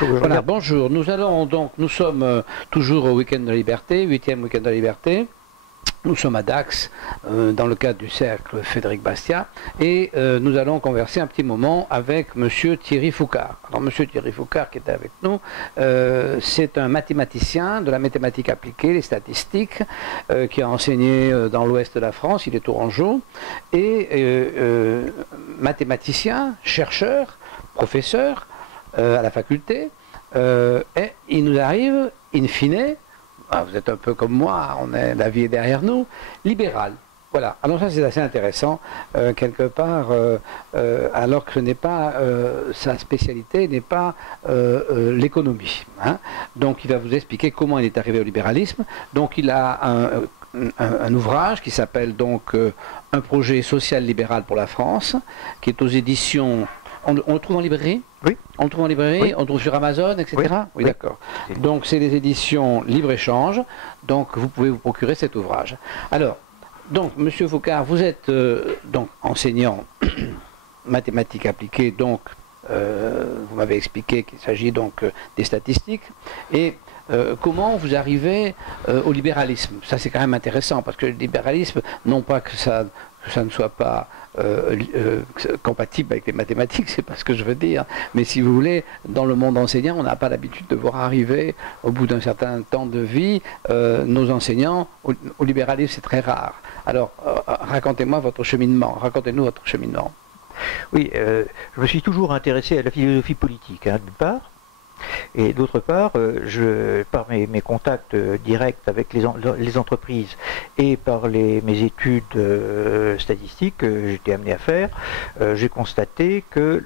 Voilà, bonjour. Nous sommes toujours au Week-end de la Liberté, 8e Week-end de la Liberté. Nous sommes à Dax, dans le cadre du cercle Frédéric Bastiat, et nous allons converser un petit moment avec Monsieur Thierry Foucard. Alors, Monsieur Thierry Foucard, qui est avec nous, c'est un mathématicien de la mathématique appliquée, les statistiques, qui a enseigné dans l'ouest de la France, il est tourangeau, et mathématicien, chercheur, professeur à la faculté, et il nous arrive, in fine, vous êtes un peu comme moi, la vie est derrière nous, libéral. Voilà, alors ça c'est assez intéressant, quelque part, alors que ce n'est pas, sa spécialité n'est pas l'économie. Hein. Donc il va vous expliquer comment il est arrivé au libéralisme. Donc il a un ouvrage qui s'appelle donc Un projet social libéral pour la France, qui est aux éditions... On le trouve en librairie? Oui. On le trouve en librairie, Oui. on le trouve sur Amazon, etc. Oui, Oui, d'accord. Donc c'est les éditions Libre-Échange, donc vous pouvez vous procurer cet ouvrage. Alors, donc Monsieur Foucard, vous êtes donc enseignant mathématiques appliquées, donc vous m'avez expliqué qu'il s'agit donc des statistiques, et comment vous arrivez au libéralisme? Ça c'est quand même intéressant, parce que le libéralisme, non pas que ça ne soit pas compatible avec les mathématiques, c'est pas ce que je veux dire, mais si vous voulez, dans le monde enseignant, on n'a pas l'habitude de voir arriver, au bout d'un certain temps de vie, nos enseignants au libéralisme, c'est très rare. Alors, racontez-moi votre cheminement, racontez-nous votre cheminement. Oui, je me suis toujours intéressé à la philosophie politique, hein, d'une part. Et d'autre part, par mes contacts directs avec les entreprises et par mes études statistiques que j'étais amené à faire, j'ai constaté que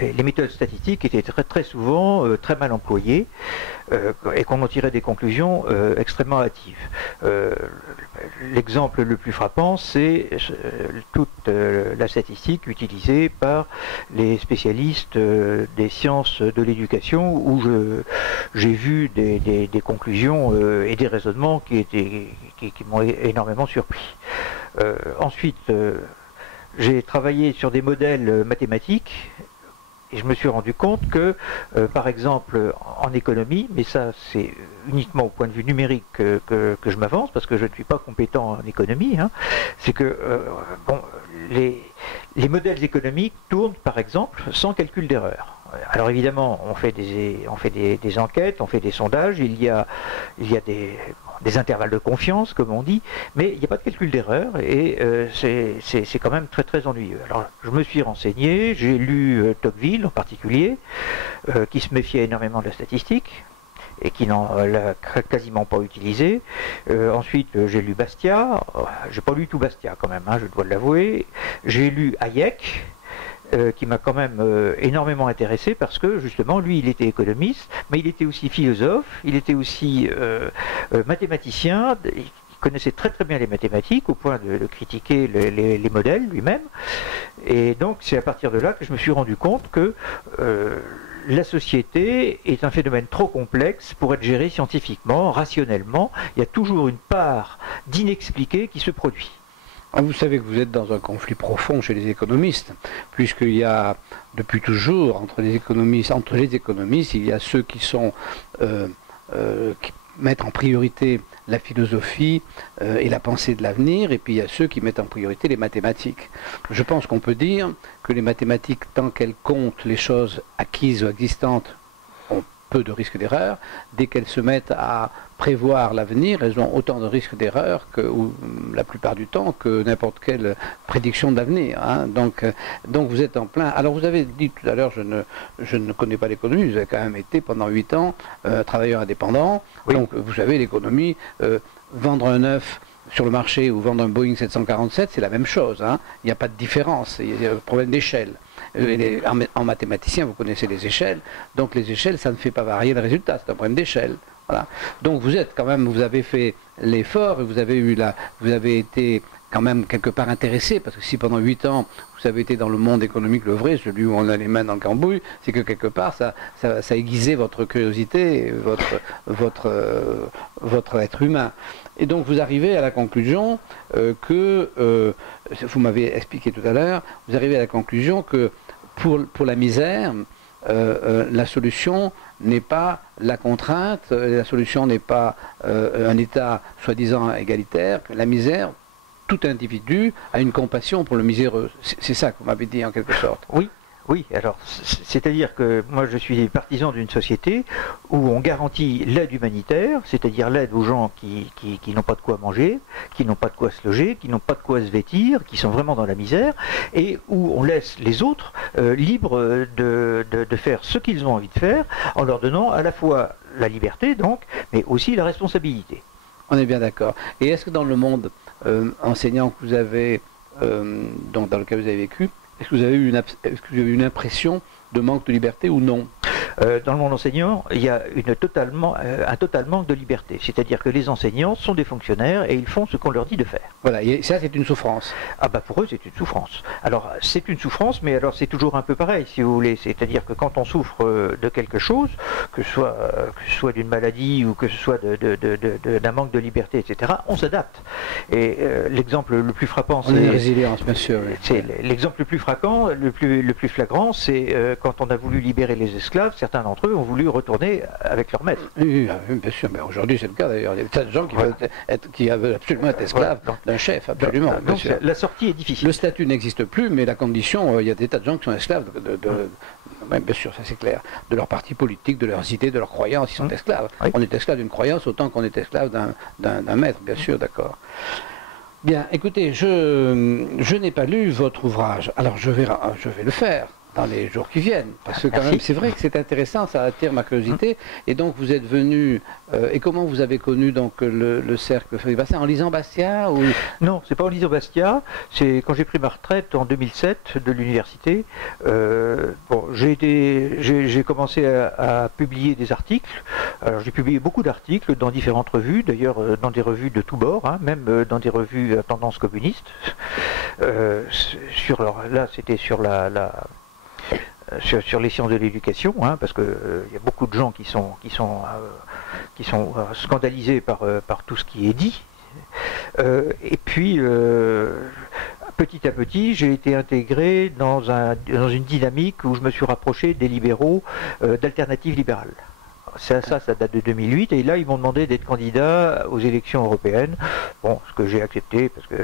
les méthodes statistiques étaient très souvent très mal employées et qu'on en tirait des conclusions extrêmement hâtives. L'exemple le plus frappant, c'est toute la statistique utilisée par les spécialistes des sciences de l'éducation, où j'ai vu des conclusions et des raisonnements qui m'ont énormément surpris. Ensuite, j'ai travaillé sur des modèles mathématiques. Et je me suis rendu compte que, par exemple, en économie, mais ça c'est uniquement au point de vue numérique que je m'avance, parce que je ne suis pas compétent en économie, hein, c'est que les modèles économiques tournent, par exemple, sans calcul d'erreur. Alors évidemment, on fait des enquêtes, on fait des sondages, il y a des intervalles de confiance, comme on dit, mais il n'y a pas de calcul d'erreur, et c'est quand même très ennuyeux. Alors je me suis renseigné, j'ai lu Tocqueville en particulier, qui se méfiait énormément de la statistique, et qui n'en l'a quasiment pas utilisé. Ensuite, j'ai lu Bastiat, j'ai pas lu tout Bastiat quand même, hein, je dois l'avouer. J'ai lu Hayek, qui m'a quand même énormément intéressé, parce que justement lui il était économiste, mais il était aussi philosophe, il était aussi mathématicien, il connaissait très bien les mathématiques au point de critiquer les modèles lui-même, et donc c'est à partir de là que je me suis rendu compte que la société est un phénomène trop complexe pour être géré scientifiquement, rationnellement. Il y a toujours une part d'inexpliqué qui se produit. Vous savez que vous êtes dans un conflit profond chez les économistes, puisqu'il y a depuis toujours entre les économistes, il y a ceux qui sont qui mettent en priorité la philosophie et la pensée de l'avenir, et puis il y a ceux qui mettent en priorité les mathématiques. Je pense qu'on peut dire que les mathématiques, tant qu'elles comptent les choses acquises ou existantes, ont peu de risques d'erreur. Dès qu'elles se mettent à prévoir l'avenir, elles ont autant de risques d'erreur ou la plupart du temps que n'importe quelle prédiction d'avenir. Hein. Donc vous êtes en plein. Alors vous avez dit tout à l'heure, je ne connais pas l'économie, vous avez quand même été pendant 8 ans travailleur indépendant. Oui. Donc vous savez, l'économie, vendre un œuf sur le marché ou vendre un Boeing 747, c'est la même chose. Hein. Il n'y a pas de différence, il y a un problème d'échelle. En mathématicien, vous connaissez les échelles, donc les échelles, ça ne fait pas varier le résultat, c'est un problème d'échelle. Voilà. Donc vous êtes quand même, vous avez fait l'effort et vous avez été quand même quelque part intéressé, parce que si pendant 8 ans vous avez été dans le monde économique le vrai, celui où on a les mains dans le cambouis, c'est que quelque part ça aiguisait votre curiosité, votre être humain. Et donc vous arrivez à la conclusion que, vous m'avez expliqué tout à l'heure, vous arrivez à la conclusion que pour la misère, la solution n'est pas la contrainte, la solution n'est pas un État soi-disant égalitaire, la misère. Tout individu a une compassion pour le miséreux. C'est ça que vous m'avez dit en quelque sorte. Oui. Oui, alors c'est-à-dire que moi je suis partisan d'une société où on garantit l'aide humanitaire, c'est-à-dire l'aide aux gens qui n'ont pas de quoi manger, qui n'ont pas de quoi se loger, qui n'ont pas de quoi se vêtir, qui sont vraiment dans la misère, et où on laisse les autres libres de faire ce qu'ils ont envie de faire, en leur donnant à la fois la liberté, donc, mais aussi la responsabilité. On est bien d'accord. Et est-ce que dans le monde enseignant que vous avez, donc dans lequel vous avez vécu, est-ce que vous avez eu une impression de manque de liberté ou non? Dans le monde enseignant, il y a un total manque de liberté. C'est-à-dire que les enseignants sont des fonctionnaires et ils font ce qu'on leur dit de faire. Voilà, et ça c'est une souffrance. Ah bah pour eux c'est une souffrance. Alors c'est une souffrance, mais alors c'est toujours un peu pareil si vous voulez. C'est-à-dire que quand on souffre de quelque chose, que ce soit d'une maladie ou que ce soit d'un manque de liberté, etc., on s'adapte. Et l'exemple le plus frappant, c'est... la résilience, bien sûr. Oui. C'est l'exemple le plus frappant, le plus flagrant, c'est quand on a voulu libérer les esclaves, certains d'entre eux ont voulu retourner avec leur maître. Oui, bien sûr, mais aujourd'hui c'est le cas d'ailleurs. Il y a des tas de gens qui veulent absolument être esclaves d'un chef, absolument. Donc la sortie est difficile. Le statut n'existe plus, mais la condition, il y a des tas de gens qui sont esclaves bien sûr, ça c'est clair, de leur parti politique, de leurs idées, de leurs croyances, ils sont esclaves. Oui. On est esclave d'une croyance autant qu'on est esclave d'un maître, bien sûr, d'accord. Bien, écoutez, je n'ai pas lu votre ouvrage, alors je vais le faire dans les jours qui viennent, parce que quand même c'est vrai que c'est intéressant, ça attire ma curiosité, et donc vous êtes venu, et comment vous avez connu donc le cercle Frédéric Bastiat, en lisant Bastiat ou... Non, c'est pas en lisant Bastiat, c'est quand j'ai pris ma retraite en 2007 de l'université, j'ai commencé à publier des articles, alors j'ai publié beaucoup d'articles dans différentes revues, d'ailleurs dans des revues de tous bords, hein, même dans des revues à tendance communiste, là c'était sur sur les sciences de l'éducation, hein, parce que y a beaucoup de gens qui sont scandalisés par tout ce qui est dit. Et puis petit à petit, j'ai été intégré dans une dynamique où je me suis rapproché des libéraux d'Alternative libérale. Ça date de 2008, et là ils m'ont demandé d'être candidat aux élections européennes, bon, ce que j'ai accepté, parce que,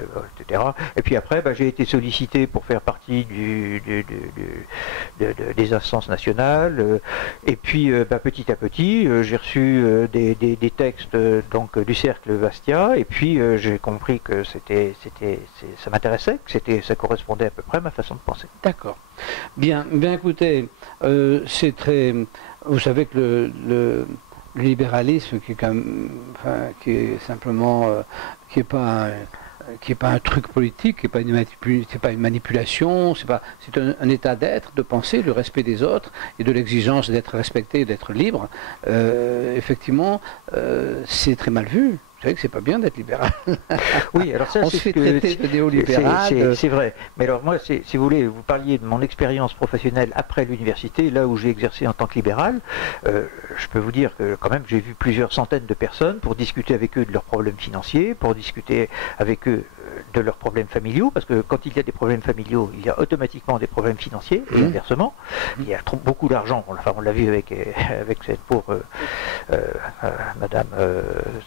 etc. Et puis après, j'ai été sollicité pour faire partie des instances nationales, et puis petit à petit, j'ai reçu des textes donc, du cercle Bastiat, et puis j'ai compris que ça m'intéressait, que ça correspondait à peu près à ma façon de penser. D'accord. Bien écoutez, c'est très... Vous savez que le libéralisme, qui est quand même, qui est simplement, qui est pas un truc politique, qui n'est pas une manipulation, c'est un état d'être, de penser, le respect des autres et de l'exigence d'être respecté et d'être libre. Effectivement, c'est très mal vu. Vous savez que c'est pas bien d'être libéral. Oui, alors ça, on se fait traiter de néolibéral. C'est vrai. Mais alors moi, si vous voulez, vous parliez de mon expérience professionnelle après l'université, là où j'ai exercé en tant que libéral, je peux vous dire que quand même j'ai vu plusieurs centaines de personnes pour discuter avec eux de leurs problèmes financiers, pour discuter avec eux de leurs problèmes familiaux, parce que quand il y a des problèmes familiaux, il y a automatiquement des problèmes financiers, et inversement, il y a beaucoup d'argent, on l'a vu avec cette pauvre madame,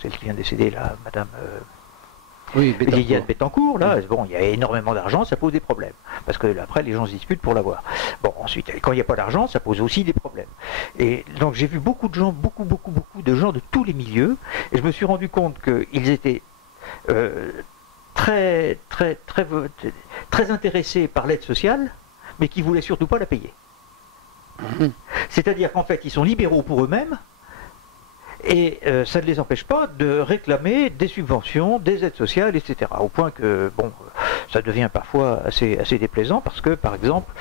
celle qui vient de décéder là, madame Liliane Bettencourt, là, bon, il y a énormément d'argent, ça pose des problèmes, parce que après les gens se disputent pour l'avoir. Bon, ensuite, quand il n'y a pas d'argent, ça pose aussi des problèmes. Et donc j'ai vu beaucoup de gens, beaucoup de gens de tous les milieux, et je me suis rendu compte qu'ils étaient très intéressés par l'aide sociale, mais qui ne voulaient surtout pas la payer. C'est-à-dire qu'en fait, ils sont libéraux pour eux-mêmes, et ça ne les empêche pas de réclamer des subventions, des aides sociales, etc. Au point que, bon, ça devient parfois assez déplaisant, parce que, par exemple,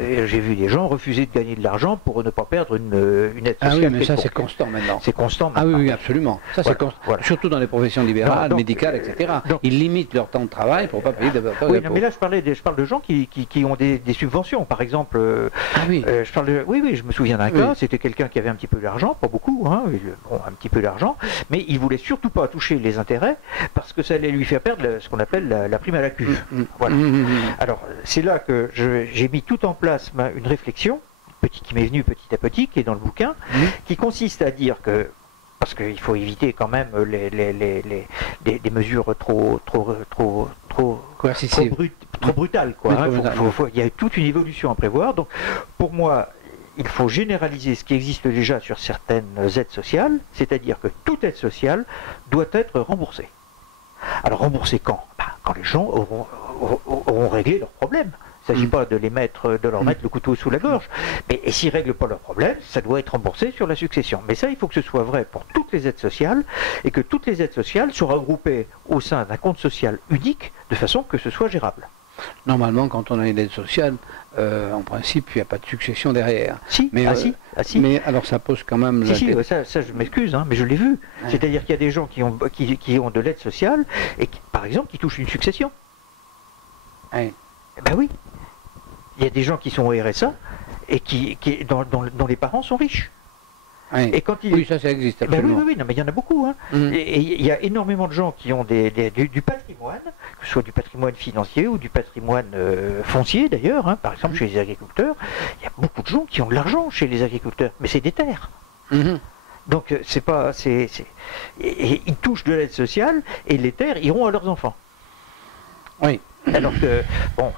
j'ai vu des gens refuser de gagner de l'argent pour ne pas perdre une aide sociale. Ah oui, mais ça c'est constant maintenant. C'est constant maintenant. Ah oui, absolument. Ça c'est constant. Voilà. Surtout dans les professions libérales, médicales, etc. Donc, ils limitent leur temps de travail pour ne pas payer de oui, non, mais là je parle de gens qui ont des subventions. Par exemple, oui, je me souviens d'un cas, c'était quelqu'un qui avait un petit peu d'argent, pas beaucoup, hein, bon, un petit peu d'argent, mais il voulait surtout pas toucher les intérêts, parce que ça allait lui faire perdre ce qu'on appelle la prime à la cuve. Voilà. Alors, c'est là que j'ai mis tout en place une réflexion qui m'est venu petit à petit, qui est dans le bouquin, qui consiste à dire que, parce qu'il faut éviter quand même des mesures trop brutales, quoi. Il y a toute une évolution à prévoir. Donc, pour moi, il faut généraliser ce qui existe déjà sur certaines aides sociales, c'est-à-dire que toute aide sociale doit être remboursée. Alors remboursée quand? Quand les gens auront réglé leurs problèmes. Il ne s'agit pas de leur mettre le couteau sous la gorge. Mais s'ils ne règlent pas leurs problèmes, ça doit être remboursé sur la succession. Mais ça, il faut que ce soit vrai pour toutes les aides sociales, et que toutes les aides sociales soient regroupées au sein d'un compte social unique, de façon que ce soit gérable. Normalement, quand on a une aide sociale, en principe, il n'y a pas de succession derrière. Si, mais, si. Mais alors ça pose quand même... Ça je m'excuse, hein, mais je l'ai vu. Ouais. C'est-à-dire qu'il y a des gens qui ont de l'aide sociale, et par exemple, qui touchent une succession. Ouais. Ben oui. Il y a des gens qui sont au RSA, et dont les parents sont riches. Oui. Et quand oui, ça existe absolument. Oui, non, mais il y en a beaucoup. Hein. Et il y a énormément de gens qui ont du patrimoine, que ce soit du patrimoine financier ou du patrimoine foncier d'ailleurs. Hein. Par exemple, chez les agriculteurs, il y a beaucoup de gens qui ont de l'argent chez les agriculteurs, mais c'est des terres. Donc c'est pas, et ils touchent de l'aide sociale et les terres iront à leurs enfants. Oui. Alors que, bon,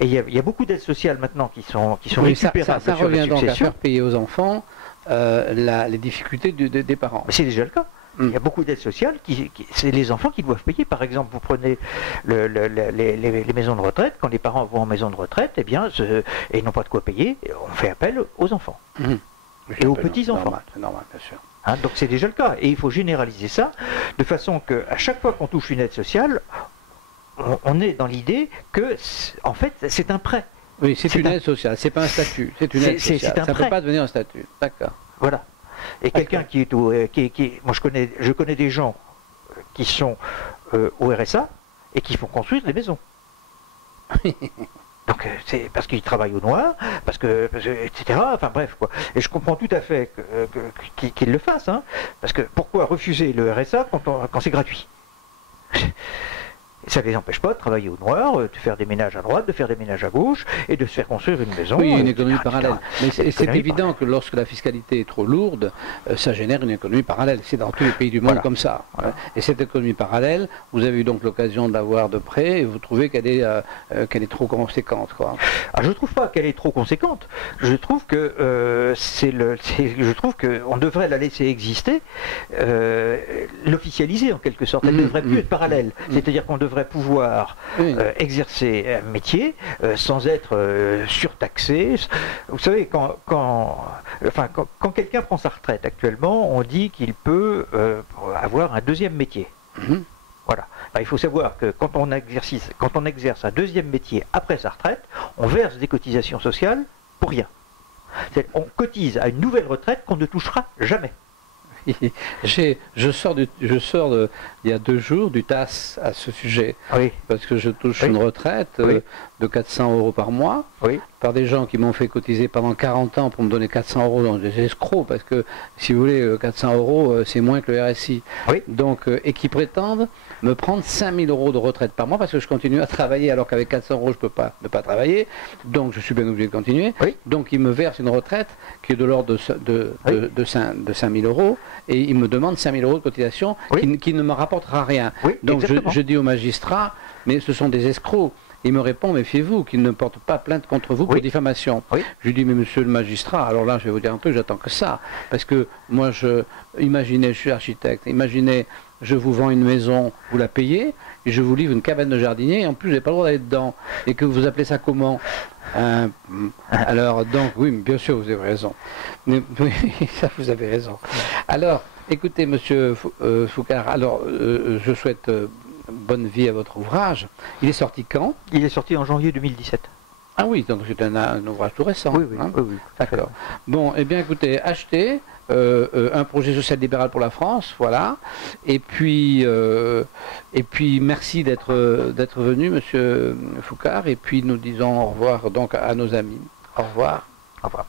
il y a beaucoup d'aides sociales maintenant qui sont récupérables ça revient donc à faire payer aux enfants les difficultés des parents. Mais c'est déjà le cas. Il y a beaucoup d'aides sociales, c'est les enfants qui doivent payer. Par exemple, vous prenez les maisons de retraite, quand les parents vont en maison de retraite, eh bien, et n'ont pas de quoi payer, on fait appel aux enfants. Et aux petits-enfants. C'est normal, bien sûr. Hein, donc c'est déjà le cas. Et il faut généraliser ça, de façon qu'à chaque fois qu'on touche une aide sociale, on est dans l'idée que, en fait, c'est un prêt. Oui, c'est une aide sociale, c'est pas un statut, c'est une aide sociale. Ça ne peut pas devenir un statut, d'accord. Voilà. Et quelqu'un moi je connais des gens qui sont au RSA et qui font construire des maisons. Donc c'est parce qu'ils travaillent au noir, etc. Enfin bref quoi. Et je comprends tout à fait qu'ils le fassent, hein, parce que pourquoi refuser le RSA quand c'est gratuit? Ça ne les empêche pas de travailler au noir, de faire des ménages à droite, de faire des ménages à gauche, et de se faire construire une maison. Oui, une économie parallèle. Mais c'est évident que lorsque la fiscalité est trop lourde, ça génère une économie parallèle. C'est dans tous les pays du monde comme ça. Voilà. Et cette économie parallèle, vous avez eu donc l'occasion de la voir de près, et vous trouvez qu'elle est trop conséquente, quoi. Ah, je ne trouve pas qu'elle est trop conséquente. Je trouve que on devrait la laisser exister, l'officialiser en quelque sorte. Elle ne devrait plus être parallèle. C'est-à-dire qu'on devrait pouvoir exercer un métier sans être surtaxé. Vous savez, quand quelqu'un prend sa retraite actuellement, on dit qu'il peut avoir un deuxième métier. Voilà. Alors, il faut savoir que quand on exerce un deuxième métier après sa retraite, on verse des cotisations sociales pour rien. On cotise à une nouvelle retraite qu'on ne touchera jamais. Je sors il y a 2 jours du TAS à ce sujet, parce que je touche une retraite de 400 € par mois, par des gens qui m'ont fait cotiser pendant 40 ans pour me donner 400 € dans des escrocs, parce que si vous voulez 400 € c'est moins que le RSI, donc, et qui prétendent me prendre 5000 € de retraite par mois parce que je continue à travailler alors qu'avec 400 € je ne peux pas ne pas travailler, donc je suis bien obligé de continuer, donc ils me versent une retraite qui est de l'ordre de 5000 € et ils me demandent 5000 € de cotisation qui ne me rapportera rien. Donc je dis au magistrat, mais ce sont des escrocs. Il me répond, méfiez-vous, qu'il ne porte pas plainte contre vous pour diffamation. Je lui dis, mais monsieur le magistrat, alors là, je vais vous dire un truc, j'attends que ça. Parce que moi, imaginez, je suis architecte, imaginez, je vous vends une maison, vous la payez, et je vous livre une cabane de jardinier, et en plus, vous n'avez pas le droit d'aller dedans. Et que vous appelez ça comment? Alors, donc, oui, bien sûr, vous avez raison. Mais, oui, ça, vous avez raison. Alors, écoutez, monsieur Foucard, alors, je souhaite... bonne vie à votre ouvrage. Il est sorti quand? Il est sorti en janvier 2017. Ah oui, donc c'est un ouvrage tout récent. Oui, D'accord. Bon, eh bien écoutez, achetez un projet social libéral pour la France, voilà. Et puis merci d'être venu, monsieur Foucard. Et puis nous disons au revoir donc à nos amis. Au revoir. Au revoir.